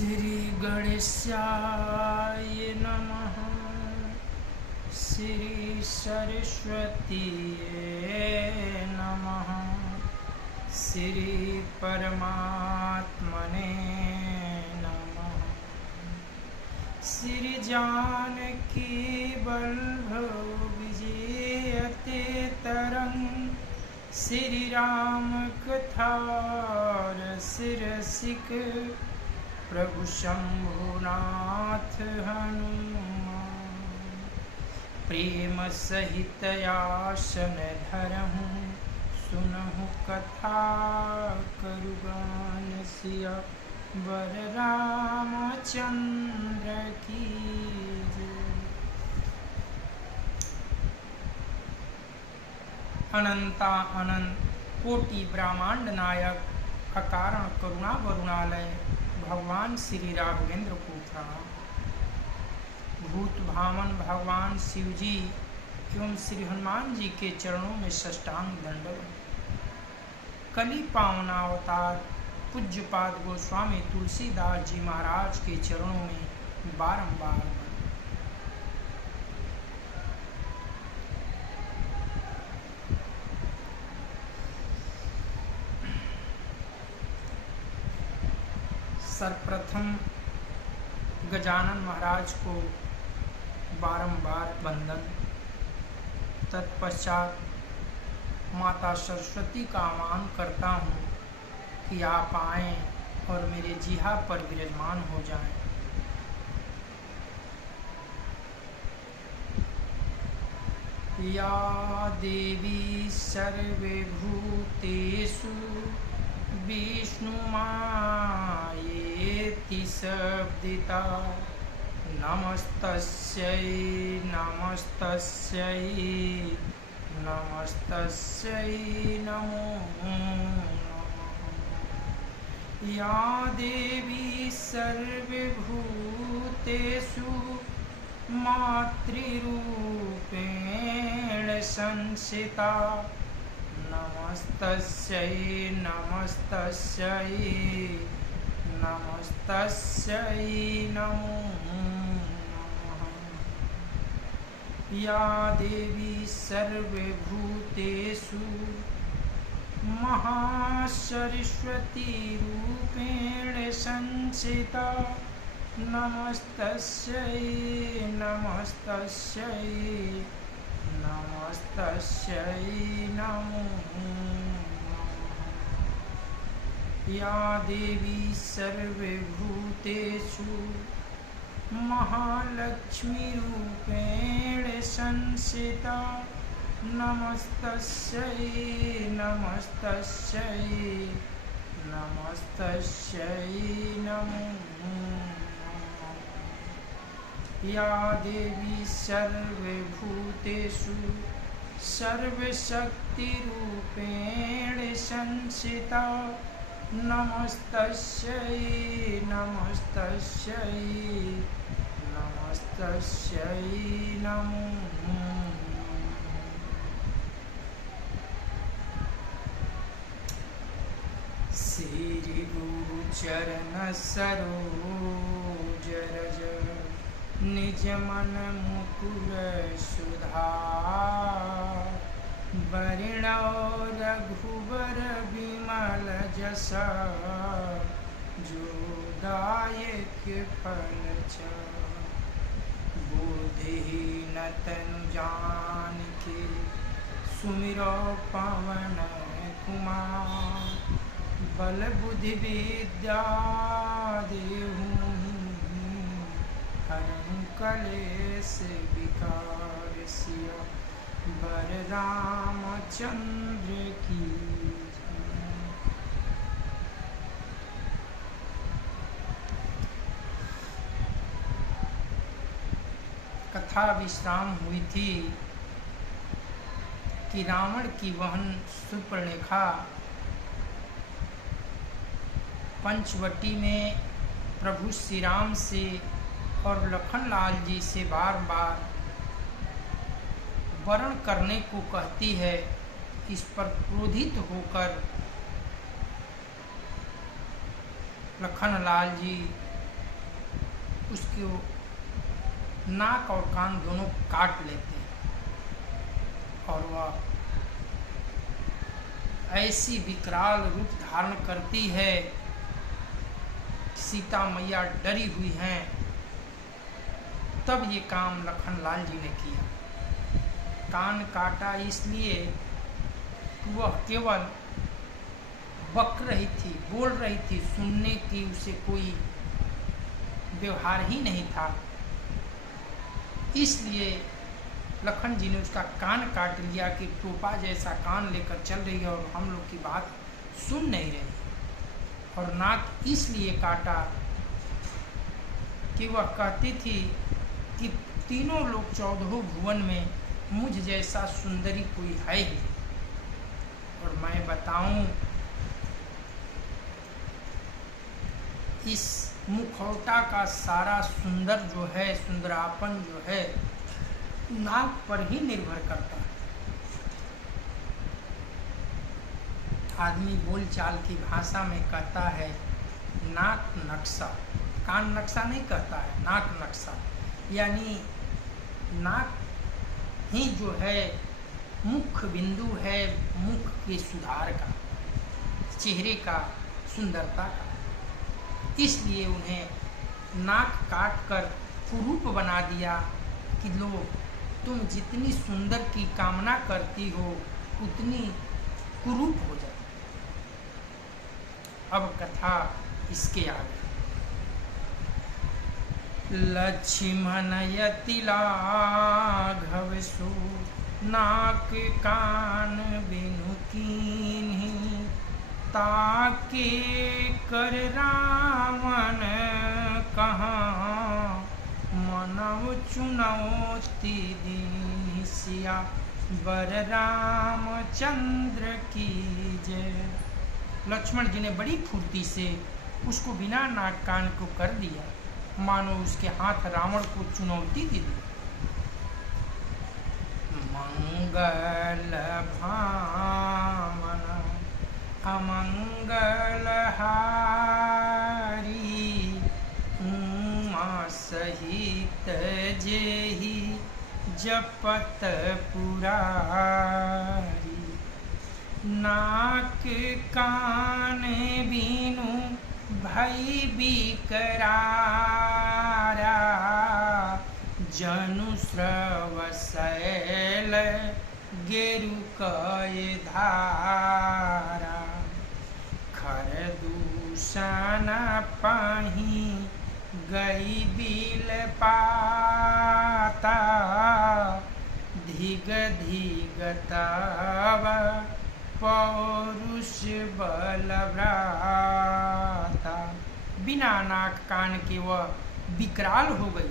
श्री गणेशाय नमः। श्री सरस्वती नमः। श्री परमात्मने नमः। श्री जानकी वल्लभ विजयते तरंग श्री राम कथा रसिक प्रभु शंभुनाथ हनुमान। प्रेम सहित आसन धरहूँ सुनहु कथा करुगान सिया वर रामचंद्र की जय। अनंता अनंत कोटि ब्रह्मांड नायक अकारण करुणा वरुणालय भगवान श्री राघवेंद्र को प्रणाम। भूत भावन भगवान शिव जी एवं श्री हनुमान जी के चरणों में साष्टांग दंडवत। कली पावनावतार पूज्यपाद गोस्वामी तुलसीदास जी महाराज के चरणों में बारंबार सर्वप्रथम गजानन महाराज को बारंबार वंदन। तत्पश्चात माता सरस्वती का आह्वान करता हूँ कि आप आएं और मेरे जिहा पर विराजमान हो जाएं। या देवी सर्वभूतेषु विष्णुमायेति शब्दिता नमस्तस्यै नमस्तस्यै नमस्तस्यै नमो नमः। या देवी सर्वभूतेषु मातृरूपेण संस्थिता नमस्तस्यै नमस्तस्यै नमस्तस्यै नमो नमः। या देवी सर्वभूतेषु महासरस्वती रूपेण संस्थिता नमस्तस्यै नमस्तस्यै नमस्तस्यै नमो नमः। या देवी सर्वभूतेषु महालक्ष्मीरूपेण संस्थिता नमस्तस्यै नमस्तस्यै नमस्तस्यै नमो नमः। या देवी सर्वभूतेषु सर्वशक्तिरूपेण संस्थिता नमस्तस्यै नमस्तस्यै नमस्तस्यै नमो नमः। श्री गुरु चरण सरोज रज निज मन मुकुर सुधार वरिणो रघुबर विमल जस जो दायक फल बुद्धिहीन तनु जानिके सुमिरो पवन कुमार बल बुद्धि विद्या देहु हरहु कलेश विकार सिया वर रामचंद्र की जय। कथा विश्राम हुई थी कि रावण की बहन सुपर्णखा पंचवटी में प्रभु श्री राम से और लखनलाल जी से बार बार वर्ण करने को कहती है। इस पर क्रोधित होकर लखनलाल जी उसको नाक और कान दोनों काट लेते हैं और वह ऐसी विकराल रूप धारण करती है। सीता मैया डरी हुई हैं। तब ये काम लखन लाल जी ने किया। कान काटा इसलिए कि वह केवल बक रही थी, बोल रही थी, सुनने की उसे कोई व्यवहार ही नहीं था। इसलिए लखन जी ने उसका कान काट लिया कि टोपा जैसा कान लेकर चल रही है और हम लोग की बात सुन नहीं रही। और नाक इसलिए काटा कि वह कहती थी कि तीनों लोग 14 भुवन में मुझ जैसा सुंदरी कोई है ही। और मैं बताऊं, इस मुखौटा का सारा सुंदर जो है, सुंदरापन जो है, नाक पर ही निर्भर करता है। आदमी बोलचाल की भाषा में कहता है नाक नक्शा, कान नक्शा नहीं कहता है, नाक नक्शा। यानी नाक ही जो है मुख्य बिंदु है मुख के सुधार का, चेहरे का, सुंदरता का। इसलिए उन्हें नाक काट कर कुरूप बना दिया कि लो, तुम जितनी सुंदर की कामना करती हो उतनी कुरूप हो जाए। अब कथा इसके आगे। लक्ष्मण यति लाघव सो नाक कान बिनु कीन्ही, ताके कर रावण कहाँ मनव चुनौती दीन्ही, सिया बर रामचंद्र की जय। लक्ष्मण जी ने बड़ी फुर्ती से उसको बिना नाक कान को कर दिया, मानो उसके हाथ रावण को चुनौती दे दी। मंगल भावन अमंगल हारी, उमा सहित जेहि जपत पुरारी। नाक कान बिनु भई बिकरारा, जनु स्रव शैल गेरु कय धारा। खर दूषण पाही गई बिल पाता, धिग धिग तव पौरुष बल भ्राता। बिना नाक कान के वह विकराल हो गई।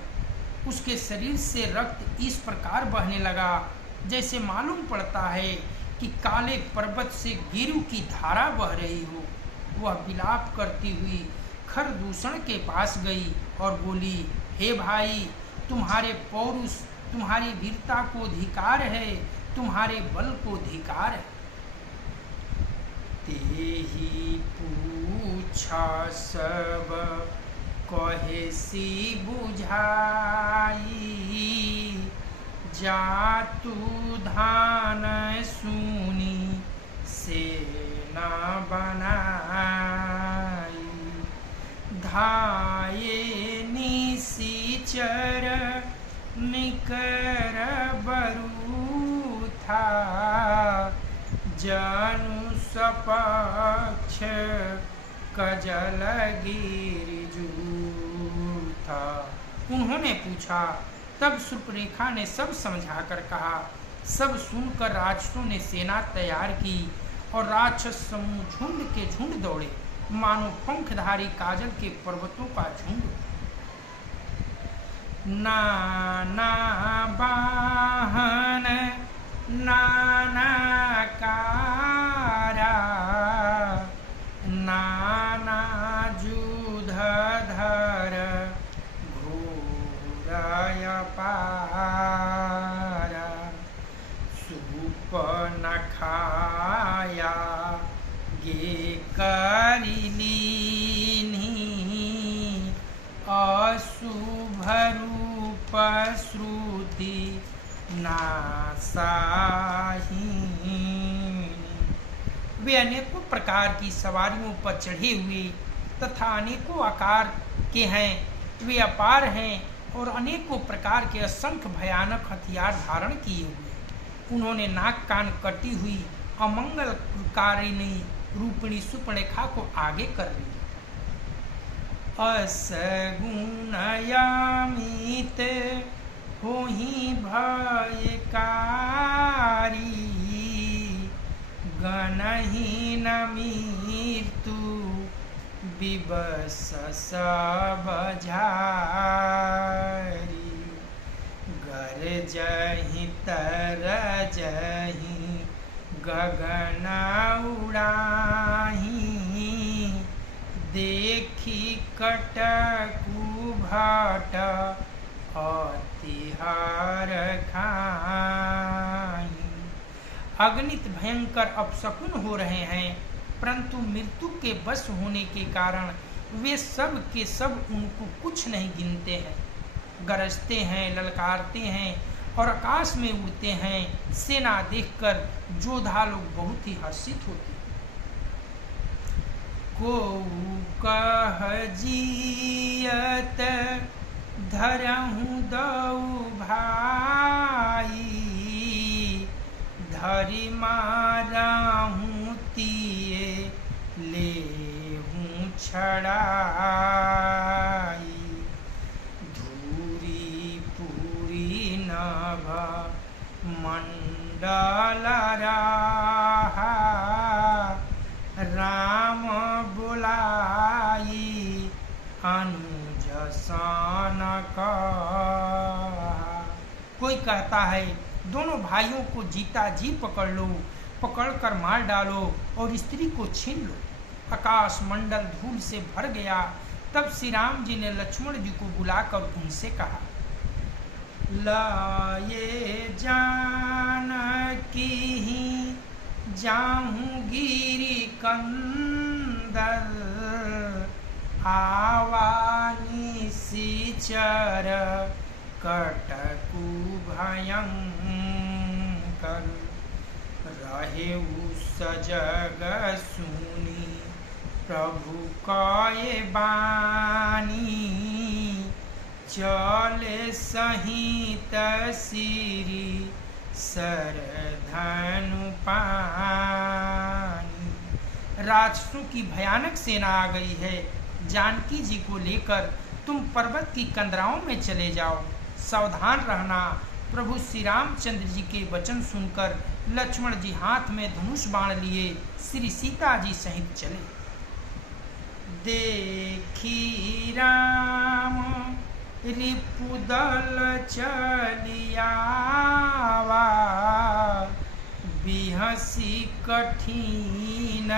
उसके शरीर से रक्त इस प्रकार बहने लगा जैसे मालूम पड़ता है कि काले पर्वत से गेरू की धारा बह रही हो। वह विलाप करती हुई खरदूषण के पास गई और बोली, हे भाई, तुम्हारे पौरुष, तुम्हारी वीरता को धिकार है, तुम्हारे बल को धिकार है। तेहि पूछा सब कहे सी बुझाई, जातु धान सुनी सेना बनाई। धाये निशिचर निकर बरूथा, जनु सपक्ष कजल गिरिजूथा। उन्होंने पूछा, तब सुपर्णरेखा ने सब समझाकर कहा। सब सुनकर राक्षसों ने सेना तैयार की और राक्षस समूह झुंड के झुंड दौड़े, मानो पंखधारी काजल के पर्वतों का झुंड। नाना वाहन नाना कारा, नाना जुधधर घोरय पारा। सुपनखाया गे करिलीन्ही, असु रूप श्रुति नासाहीन। वे अनेकों प्रकार की सवारियों पर चढ़े हुए तथा अनेकों आकार के हैं। वे अपार हैं और अनेकों प्रकार के असंख्य भयानक हथियार धारण किए हुए। उन्होंने नाक कान कटी हुई अमंगलकारिणी रूपिणी सुपर्णरेखा को आगे कर लिया। असगुणयामित होहि भयकारी, गणहीन मृत्यु विवश सब झारी। गरजहि तरजहि गगन उड़ाही, देखी कटकु भट अतिहार खाई। अगणित भयंकर अपशकुन हो रहे हैं, परंतु मृत्यु के वश होने के कारण वे सब के सब उनको कुछ नहीं गिनते हैं। गरजते हैं, ललकारते हैं और आकाश में उड़ते हैं। सेना देखकर योद्धा लोग बहुत ही हर्षित होते हैं। को कह जियत धरहु दऊ भाई, धरि मारहु तिए लेहूं छड़ाई। धूरी पूरी नभ मंडल रहा, राम बुलाई अनुज सन कहा। कोई कहता है दोनों भाइयों को जीता जी पकड़ लो, पकड़कर मार डालो और स्त्री को छीन लो। आकाश मंडल धूल से भर गया। तब श्री राम जी ने लक्ष्मण जी को बुलाकर उनसे कहा, लाये जानकी जाहूं गिरि कंदर, आवानी सिचर कटकु भयंकर। रहे सजग सुनी प्रभु कये बानी, चले सहित सिरी सरधनु पानी। राक्षसों की भयानक सेना आ गई है। जानकी जी को लेकर तुम पर्वत की कंदराओं में चले जाओ। सावधान रहना। प्रभु श्री रामचंद्र जी के वचन सुनकर लक्ष्मण जी हाथ में धनुष बाण लिए श्री सीता जी सहित चले। देखी राम रिपुदल चलियावा, बिहसी कठिन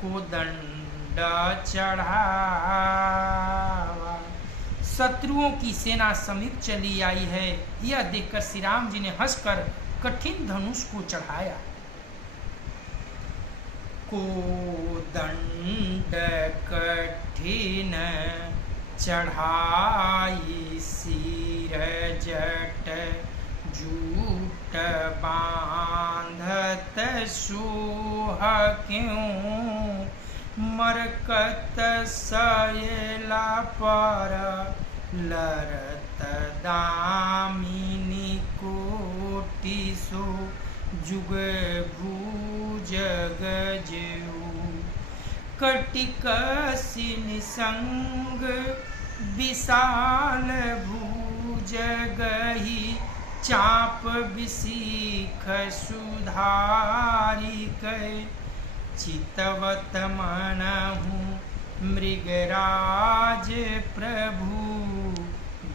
कोदंड चढ़ावा। शत्रुओं की सेना समीप चली आई है। यह देखकर श्री राम जी ने हंसकर कठिन धनुष को चढ़ाया। कोदंड कठिन चढ़ाई सिर जट, जूट बांधत सोह क्यों, मरकत सयला पर लरत दामिनी कोटि सो, जुग भूजग जेऊ। कटिक सिनिसंग विशाल भूजगहि, चाप विशीख सुधारी कै, चितवत मनहु मृगराज प्रभु,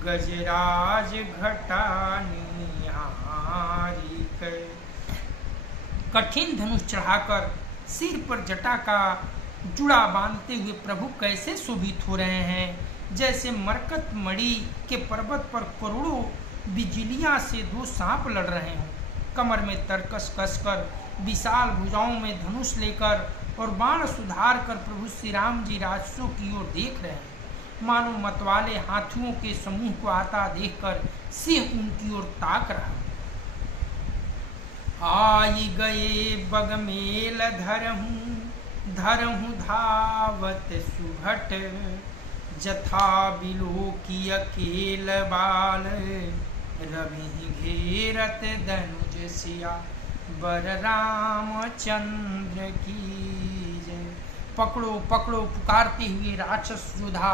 गजराज घटा निहारी कै। कठिन धनुष चढ़ाकर सिर पर जटा का जुड़ा बांधते हुए प्रभु कैसे शोभित हो रहे हैं, जैसे मरकत मणि के पर्वत पर करोड़ों बिजलियां से दो सांप लड़ रहे हों। कमर में तरकस कसकर, विशाल भुजाओं में धनुष लेकर और बाण सुधार कर प्रभु श्री राम जी राक्षसों की ओर देख रहे हैं। मानो मतवाले हाथियों के समूह को आता देखकर सिंह उनकी ओर ताक रहा। आई गए बगमेल धरहूं धावत सुभट, जथा बिलो की अकेल बाल, रवि घेरत धनुज सिया बर रामचंद्र की जय। पकड़ो पकड़ो पुकारते हुए राक्षस योद्धा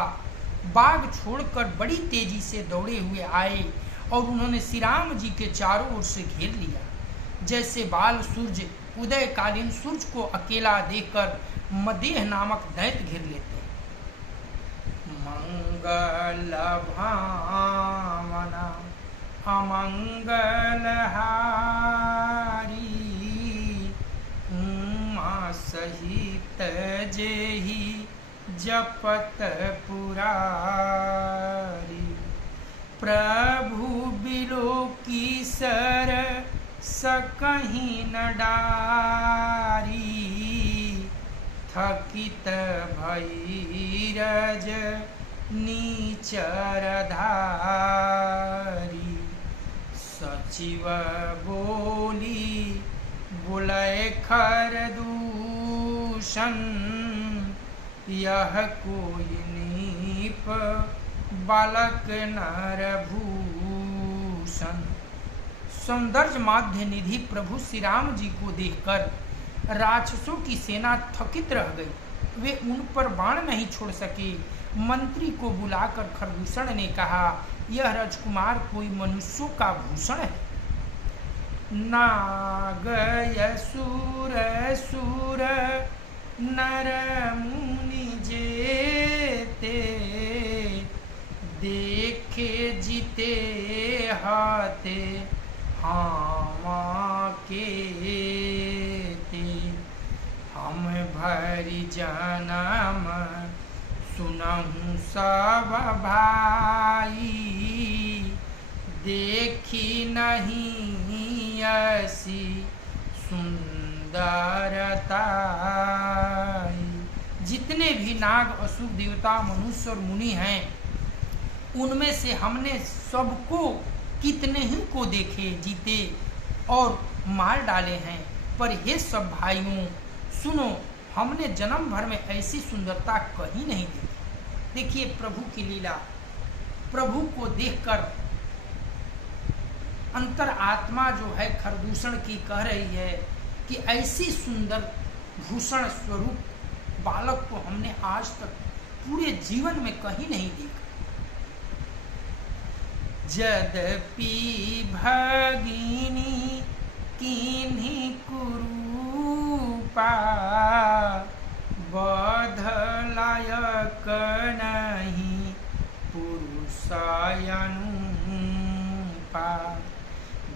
बाघ छोड़कर बड़ी तेजी से दौड़े हुए आए और उन्होंने श्री राम जी के चारों ओर से घेर लिया। जैसे बाल सूर्य उदयकालीन सूर्य को अकेला देखकर मदेह नामक दैत्य घेर लेते हैं। मंगल भावना अमंगल हारी, उमा सहित जेहि जपत पुरारी, प्रभु बिलो की सर सकहीं न डारी, थकित भैरज नीचर धारी। सचिव बोली बुलय खरदूषण, यह कोई नीप बालक नरभूषण। सौंदर्य माध्य निधि प्रभु श्री राम जी को देखकर राक्षसों की सेना थकित रह गई। वे उन पर बाण नहीं छोड़ सके। मंत्री को बुलाकर खरदूषण ने कहा, यह राजकुमार कोई मनुष्यों का भूषण है। नागयसुर सुर नर मुनि जेते, देखे जीते हाथे हामा के ते। हम भरी जनम सुनहु सब भाई, देखी नहीं ऐसी सुंदरताई। जितने भी नाग असुर देवता मनुष्य और मुनि हैं, उनमें से हमने सबको कितने ही को देखे जीते और मार डाले हैं, पर हे सब भाइयों सुनो, हमने जन्म भर में ऐसी सुंदरता कहीं नहीं देखी। देखिए प्रभु की लीला। प्रभु को देखकर अंतर आत्मा जो है खरदूषण की कह रही है कि ऐसी सुंदर भूषण स्वरूप बालक को हमने आज तक पूरे जीवन में कहीं नहीं देखा। यद्यपि भगिनी किन्हीं कुरूपा, बध लायक नहीं पुरुषायनुपा।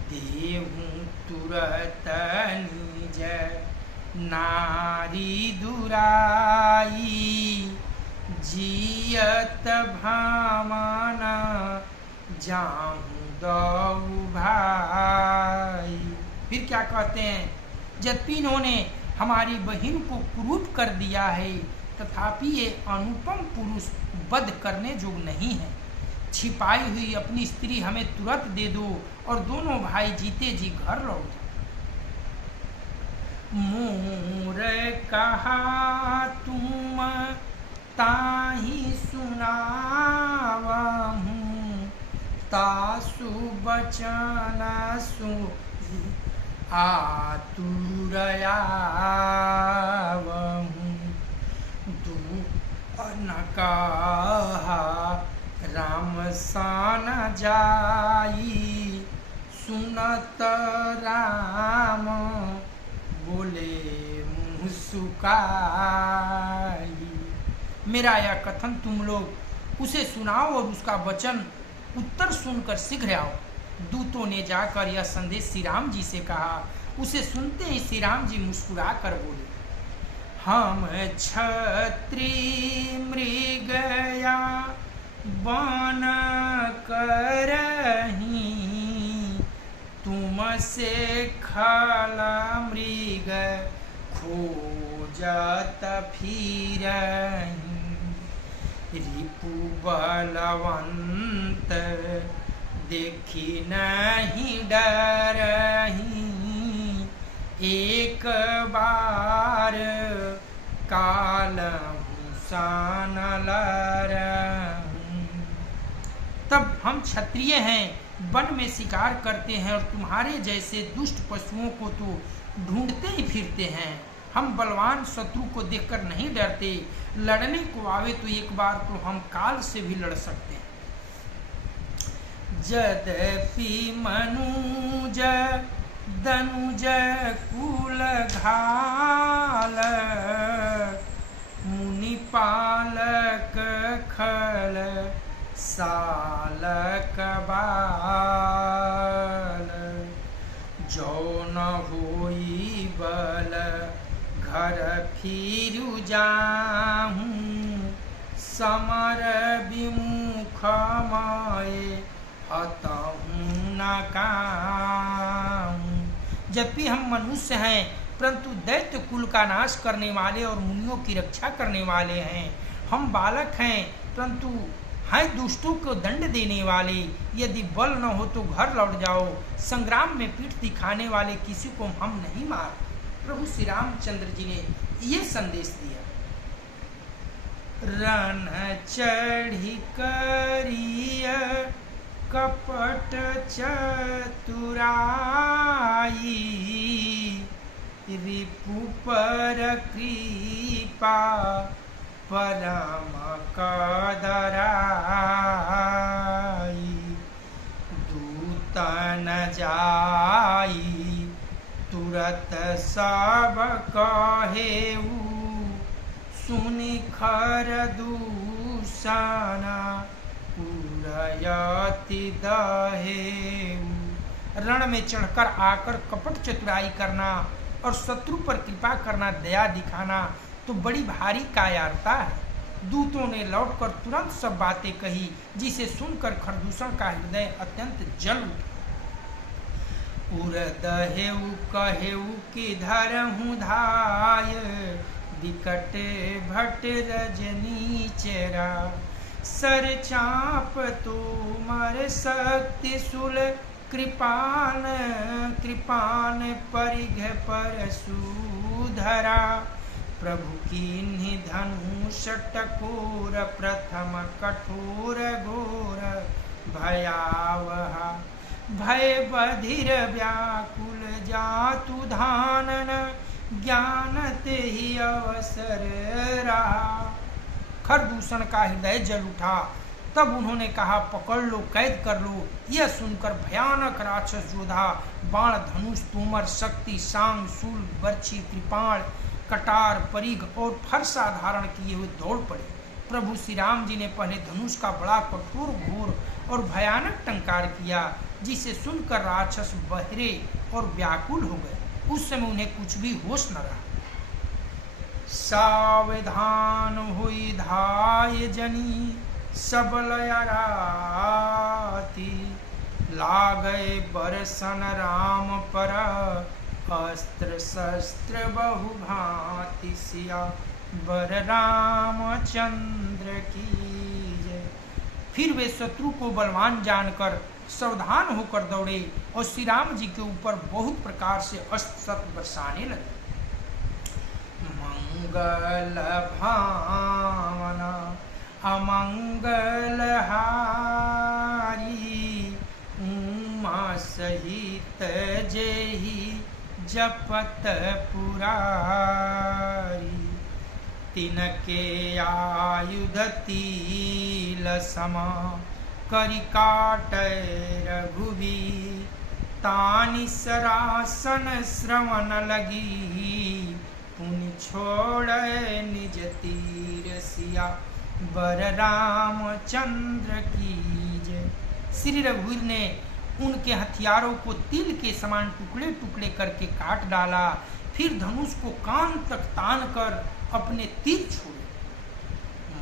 देहु तुरत निज नारी दुराई, जियत भामना जाऊं दऊ भाई। फिर क्या कहते हैं, यद्यपि इन्होंने हमारी बहन को कुरूप कर दिया है, तथापि ये अनुपम पुरुष वध करने जोग नहीं है। छिपाई हुई अपनी स्त्री हमें तुरंत दे दो और दोनों भाई जीते जी घर लौट जाओ। मोर कहा तुम ताही सुनावहूं, तासु बचन सु आतुरयावहूं। दुअन कहा राम सान जाई, सुनत राम बोले मुँह सुकाई। मेरा यह कथन तुम लोग उसे सुनाओ और उसका वचन उत्तर सुनकर शीघ्र आओ। दूतों ने जाकर यह संदेश श्री राम जी से कहा। उसे सुनते ही श्री राम जी मुस्कुरा कर बोले, हम क्षत्रि मृगया बन करही, तुमसे खल मृग खोजत फिरही। रिपु बलवंत देखी नहीं डरही, एक बार कालहु सान लरहूं। तब हम क्षत्रिय हैं, वन में शिकार करते हैं और तुम्हारे जैसे दुष्ट पशुओं को तो ढूंढते ही फिरते हैं। हम बलवान शत्रु को देखकर नहीं डरते, लड़ने को आवे तो एक बार तो हम काल से भी लड़ सकते हैं। यद्यपि मनुज दनुज कुल घाल, मुनि पालक खल सालक बाल, जो न होई बल घर फिरु जाहूं, समर विमुख माए हतहूं न काहूं। जबकि हम मनुष्य हैं, परंतु दैत्य कुल का नाश करने वाले और मुनियों की रक्षा करने वाले हैं। हम बालक हैं, परंतु हैं दुष्टों को दंड देने वाले। यदि बल न हो तो घर लौट जाओ, संग्राम में पीठ दिखाने वाले किसी को हम नहीं मार। प्रभु श्री रामचंद्र जी ने ये संदेश दिया। रण चढ़ी करिय कपट चतुराई, रिपु पर कृपा परम कदराई, दूत न जाई तुरत सब कहेऊ, सुनि खर दूषण उरयति दहेऊ। रण में चढ़कर आकर कपट चतुराई करना और शत्रु पर कृपा करना, दया दिखाना तो बड़ी भारी कायरता है। दूतों ने लौटकर तुरंत सब बातें कही, जिसे सुनकर खरदूषण का हृदय अत्यंत जल उठा। उरदहेऊ कहेऊ कि धरहूं धाय, विकट भट रजनी चेरा, सर चाप तो मर शक्ति सुल, कृपान कृपान परिघ परशुधरा, प्रभु कीन्हि धनुष टकोर, प्रथम कठोर घोर भयावहा, भय बधिर व्याकुल जातु धानन, ज्ञानते ही अवसर रहा। खरदूषण का हृदय जल उठा। तब उन्होंने कहा, पकड़ लो, कैद कर लो। यह सुनकर भयानक राक्षस योद्धा बाण धनुष तोमर शक्ति सांग शूल बर्छी कृपाण कटार परिघ और फरसा धारण किए हुए दौड़ पड़े। प्रभु श्री राम जी ने पहले धनुष का बड़ा कठोर घोर और भयानक टंकार किया, जिसे सुनकर राक्षस बहरे और व्याकुल हो गए। उस समय उन्हें कुछ भी होश न रहा। सावधान हुई धाय जनी सबल राती, लागय बरसन राम पर अस्त्र शस्त्र बहु भांति, सिया बर रामचंद्र की जय। फिर वे शत्रु को बलवान जानकर सावधान होकर दौड़े और श्री राम जी के ऊपर बहुत प्रकार से अस्त्र शस्त्र बरसाने लगे। मंगल भावना अमंगल हारी, उमा सहित जेहि जपत पुरारी, तिनके आयुध तिल समा, करि काटय रघुबीर, तानि सरासन श्रवण लगी, पुनि छोड़य निज तीर, सिया बर रामचंद्र की जय। श्री रघुवीर ने उनके हथियारों को तिल के समान टुकड़े टुकड़े करके काट डाला। फिर धनुष को कान तक तान कर अपने तीर छोड़े।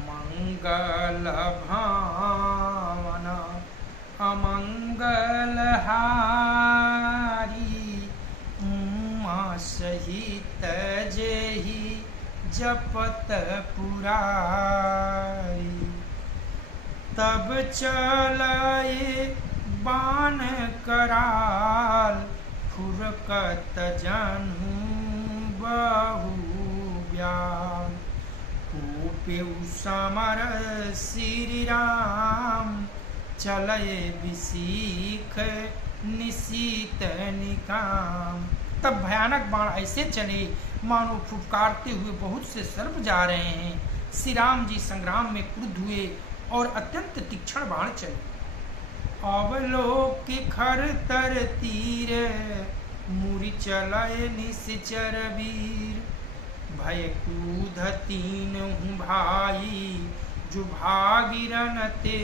मंगल भावना अमंगल हारी, उमा सहित जेहि जपत पुरारी, तब चलाए बाण कराल, फुरकत जनु बहु ब्याल। कूपेउ समर श्री राम, चलय बिसीख निशीत निकाम। तब भयानक बाण ऐसे चले मानो फुफकारते हुए बहुत से सर्प जा रहे हैं। श्री राम जी संग्राम में क्रुद्ध हुए और अत्यंत तीक्ष्ण बाण चले। अवलोक खर तर तीर, मुरि चलय निश्चर वीर। भय क्रोध तीनहु भाई, जो भागिरन ते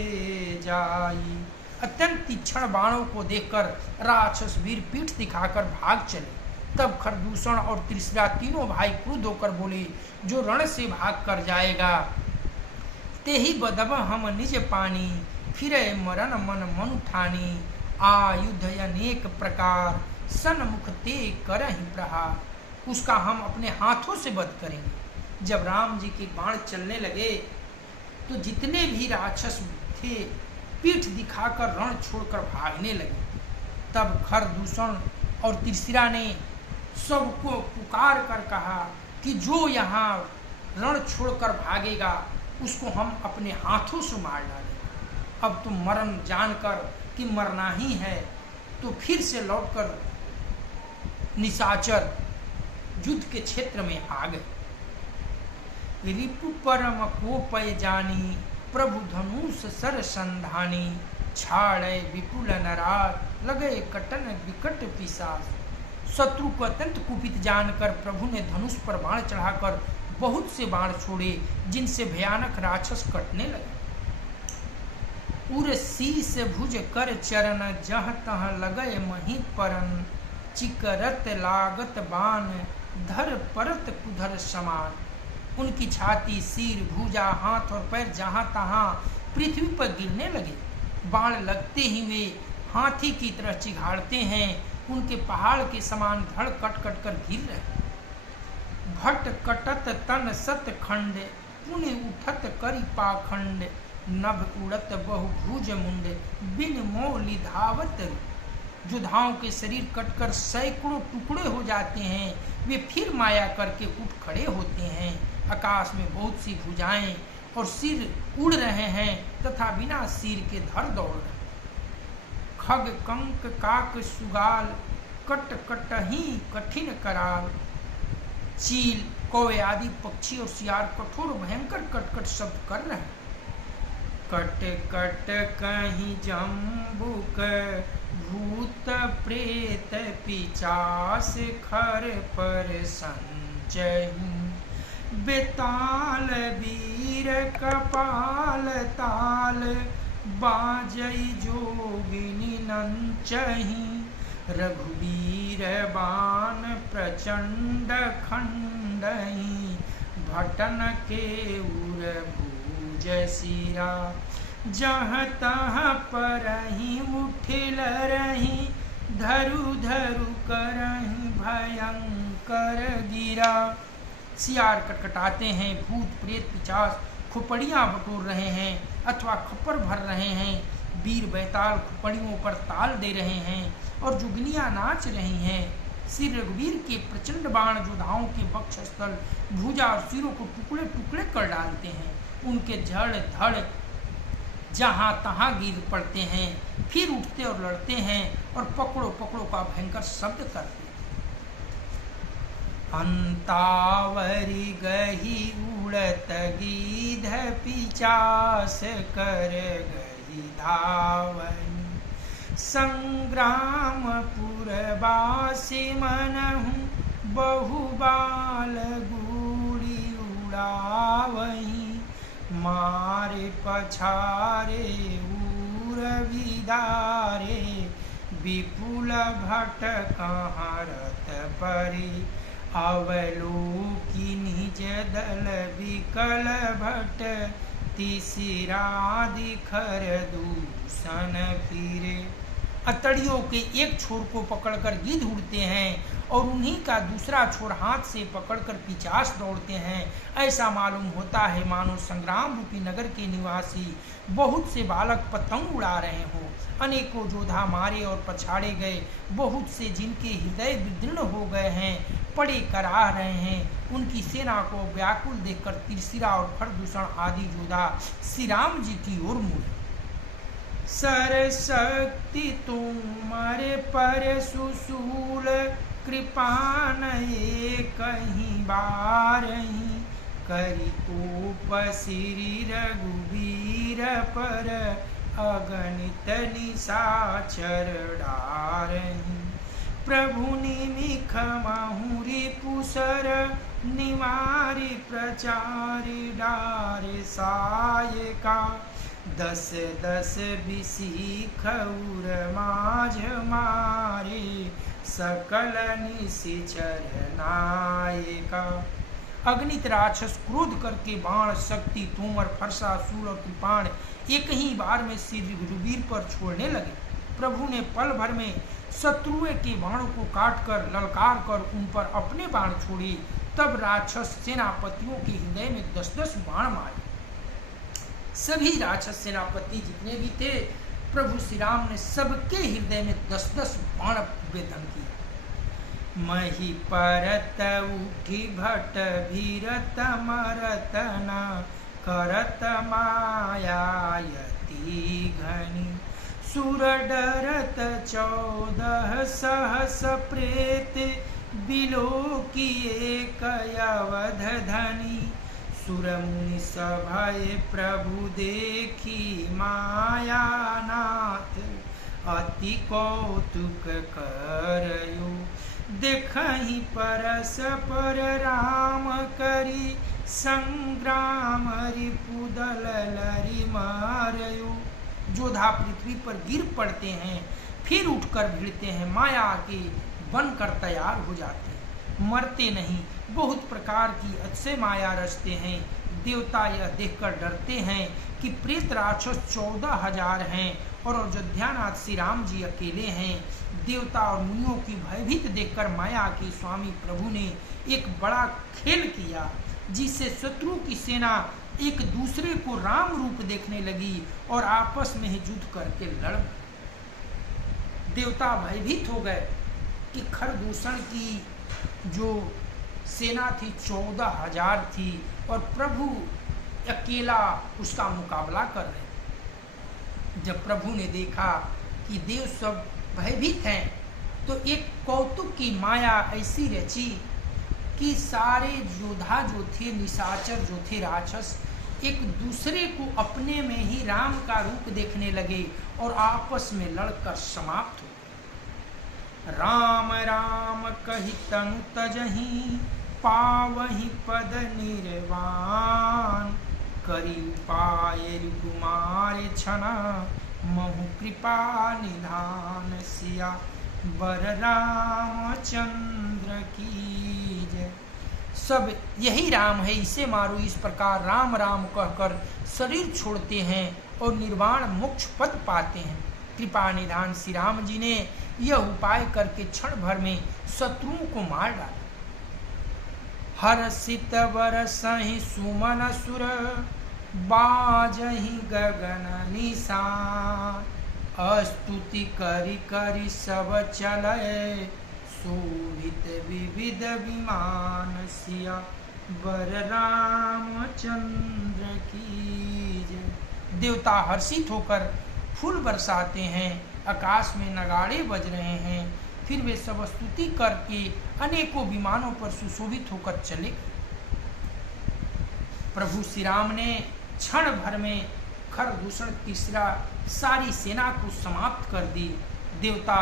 जाई। अत्यंत तीक्ष्ण बाणों को देखकर राक्षस वीर पीठ दिखाकर भाग चले। तब खरदूषण और त्रिशिरा तीनों भाई क्रुद्ध होकर बोले, जो रण से भाग कर जाएगा ते ही बदब हम निज पानी, फिरे मरण मन मनु ठानी। आयुध अनेक प्रकार, सन्मुख ते करहि प्रहार। उसका हम अपने हाथों से वध करेंगे। जब राम जी के बाण चलने लगे तो जितने भी राक्षस थे पीठ दिखाकर रण छोड़कर भागने लगे। तब खरदूषण और त्रिशिरा ने सबको पुकार कर कहा कि जो यहाँ रण छोड़कर भागेगा उसको हम अपने हाथों से मार डालेंगे। अब तुम मरण जानकर कि मरना ही है तो फिर से लौटकर निशाचर युद्ध के क्षेत्र में आ गए। रिपु परम कोपय जानी, प्रभु धनुष सर संधानी। छाड़े विपुल नरात, लगे कटन विकट पिशाच। शत्रु को अत्यंत कुपित जानकर प्रभु ने धनुष पर बाण चढ़ाकर बहुत से बाण छोड़े, जिनसे भयानक राक्षस कटने लगे। उर शीस भुज कर चरण, जह तह लगय मही परन। चिकरत लागत बाण, धर परत कुधर समान। उनकी छाती, सिर, भुजा, हाथ और पैर जहां तहां पृथ्वी पर गिरने लगे। बाण लगते ही वे हाथी की तरह चिघाड़ते हैं। उनके पहाड़ के समान धड़ कट कट कर गिर रहे। भट कटत तन सत खंड, पुण्य उठत करी पाखंड। नभ उड़त बहुभुज मुंड, बिन मौली धावत। योद्धाओं के शरीर कटकर सैकड़ों टुकड़े हो जाते हैं, वे फिर माया करके उठ खड़े होते हैं। आकाश में बहुत सी भुजाएं और सिर उड़ रहे हैं तथा बिना सिर के धर दौड़ रहे। खग कंक काक सुगाल, कट कटही कठिन कराल। चील, कौवे आदि पक्षी और सियार कठोर भयंकर कटकट शब्द कर रहे हैं। कट कट कहीं जम्बुक, भूत प्रेत पिचास। खर पर संचही, बेताल वीर कपाल ताल। बाजई जोगिनी नंचही, रघुवीर बाण प्रचंड खंडही। भटन के उर भूज सिरा, जहाँ तहाँ परही उठिल रही। धरु धरु करही भयंकर गिरा। सियार कटकटाते हैं, भूत प्रेत पिशाच खुपड़ियाँ बटोर रहे हैं अथवा खप्पर भर रहे हैं। वीर बैताल खुपड़ियों पर ताल दे रहे हैं और जुगनियाँ नाच रही हैं। श्री रघुवीर के प्रचंड बाण योद्धाओं के वक्षस्थल, भुजा और सिरों को टुकड़े टुकड़े कर डालते हैं। उनके जड़ धड़ जहाँ तहाँ गिर पड़ते हैं, फिर उठते और लड़ते हैं और पकड़ो पकड़ो का भयंकर शब्द करते हैं। अंतावरी गही उड़त गीध, पिचास कर गही धावनी। संग्राम पुरवासी मनहु, बहुबाल गुड़ी उड़ावही। मारे पछारे उर विदारे, विपुल भट कहाँ रत परी। अवलोकी निज दल विकल भट, तीसरा दिखर दूषण फिरे। अतड़ियों के एक छोर को पकड़कर गिद्ध उड़ते हैं और उन्हीं का दूसरा छोर हाथ से पकड़कर पिचास दौड़ते हैं। ऐसा मालूम होता है मानो संग्राम रूपी नगर के निवासी बहुत से बालक पतंग उड़ा रहे हों। अनेकों योद्धा मारे और पछाड़े गए, बहुत से जिनके हृदय विदीर्ण हो गए हैं पड़े कराह रहे हैं। उनकी सेना को व्याकुल देखकर त्रिशिरा और खरदूषण आदि योद्धा श्री राम जी की ओर मुड़े। सरशक्ति तुम्हारे पर सुशूल कृपा नये कहीं बार ही करी कोप श्री रघुवीर पर अगणित निशाचर डारही। प्रभु निमिख माहुरी पुसर निवारी प्रचारी डारे सायका। दस दस बिसीख उर माझ मारे सकल निशिचर नायका। अग्नित राक्षस क्रोध करके बाण, शक्ति, तोमर, फरसा, शूल और कृपाण एक ही बार में श्री रघुवीर पर छोड़ने लगे। प्रभु ने पल भर में शत्रुओं के बाणों को काटकर ललकार कर उन पर अपने बाण छोड़े। तब राक्षस सेनापतियों के हृदय में 10-10 बाण मारे। सभी राक्षस सेनापति जितने भी थे, प्रभु श्री राम ने सबके हृदय में 10-10 बाण वेदन किया। मही परत उठी भट भीरत मरत न करत मायायति घनी। सुर डरत 14 सहस प्रेत बिलो किए कयवध धनी। सुर मुनि सभय प्रभु देखी मायानाथ अति कौतुक करयो। देखहि परस पर राम करी संग्राम रिपुदल लरि मारयो। जोधा पृथ्वी पर गिर पड़ते हैं, फिर उठकर भिड़ते हैं, माया के बनकर तैयार हो जाते हैं, मरते नहीं। बहुत प्रकार की अतिशय माया रचते हैं। देवता यह देखकर डरते हैं कि प्रेत राक्षस 14,000 हैं और अयोध्यानाथ श्री राम जी अकेले हैं। देवता और मुनियों की भयभीत देखकर माया के स्वामी प्रभु ने एक बड़ा खेल किया, जिससे शत्रु की सेना एक दूसरे को राम रूप देखने लगी और आपस में ही युद्ध करके लड़। देवता भयभीत हो गए कि खरदूषण की जो सेना थी 14,000 थी और प्रभु अकेला उसका मुकाबला कर रहे। जब प्रभु ने देखा कि देव सब भयभीत हैं, तो एक कौतुक की माया ऐसी रची कि सारे योद्धा जो थे, निशाचर जो थे, राक्षस एक दूसरे को अपने में ही राम का रूप देखने लगे और आपस में लड़कर समाप्त हो गए। राम राम कहि तनु तजहि पावहि पद निर्वाण। करी उपाय कुमार छना महु कृपा निधान। सिया बर रामचंद्र की जय। सब यही राम है, इसे मारो, इस प्रकार राम राम कहकर शरीर छोड़ते हैं और निर्वाण मोक्ष पद पाते हैं। कृपा निधान श्री राम जी ने यह उपाय करके क्षण भर में शत्रुओं को मार डाला। हर्षित बरसहि सुमन सुर बाजहि गगन निशान। स्तुति करि करि सब चलय शोभित विविध विमान। सिया बर रामचंद्र की जय। देवता हर्षित होकर फूल बरसाते हैं, आकाश में नगाड़े बज रहे हैं। फिर वे सब स्तुति करके अनेकों विमानों पर सुशोभित होकर चले। प्रभु श्री राम ने क्षण भर में खरदूषण तीसरा सारी सेना को समाप्त कर दी। देवता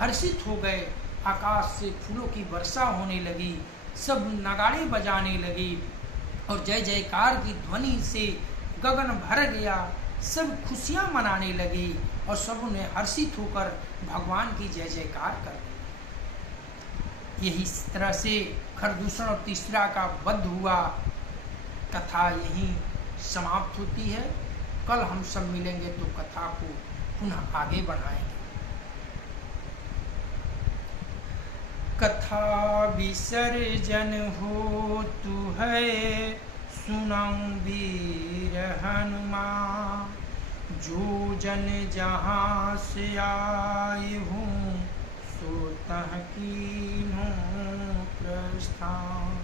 हर्षित हो गए, आकाश से फूलों की वर्षा होने लगी, सब नगाड़े बजाने लगे और जय जयकार की ध्वनि से गगन भर गया। सब खुशियां मनाने लगे और सब ने हर्षित होकर भगवान की जय जयकार कर दी। यही तरह से खरदूषण और तीसरा का वध हुआ। कथा यहीं समाप्त होती है। कल हम सब मिलेंगे तो कथा को पुनः आगे बढ़ाएंगे। कथा विसर्जन होतु है, सुनऊं वीर हनुमान। जो जन जहाँ से आए हूँ, सो तह कीन्हूं प्रस्थान।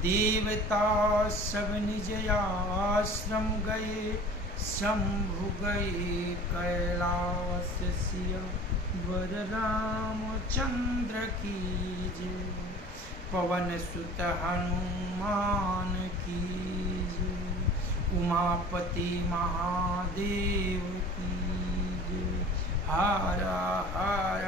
देवता सब निज आश्रम गए, शंभु गए कैलाश सिया। वर रामचंद्र की जय, पवन सुत हनुमान की जय। उमापति महादेव की जय। हर हर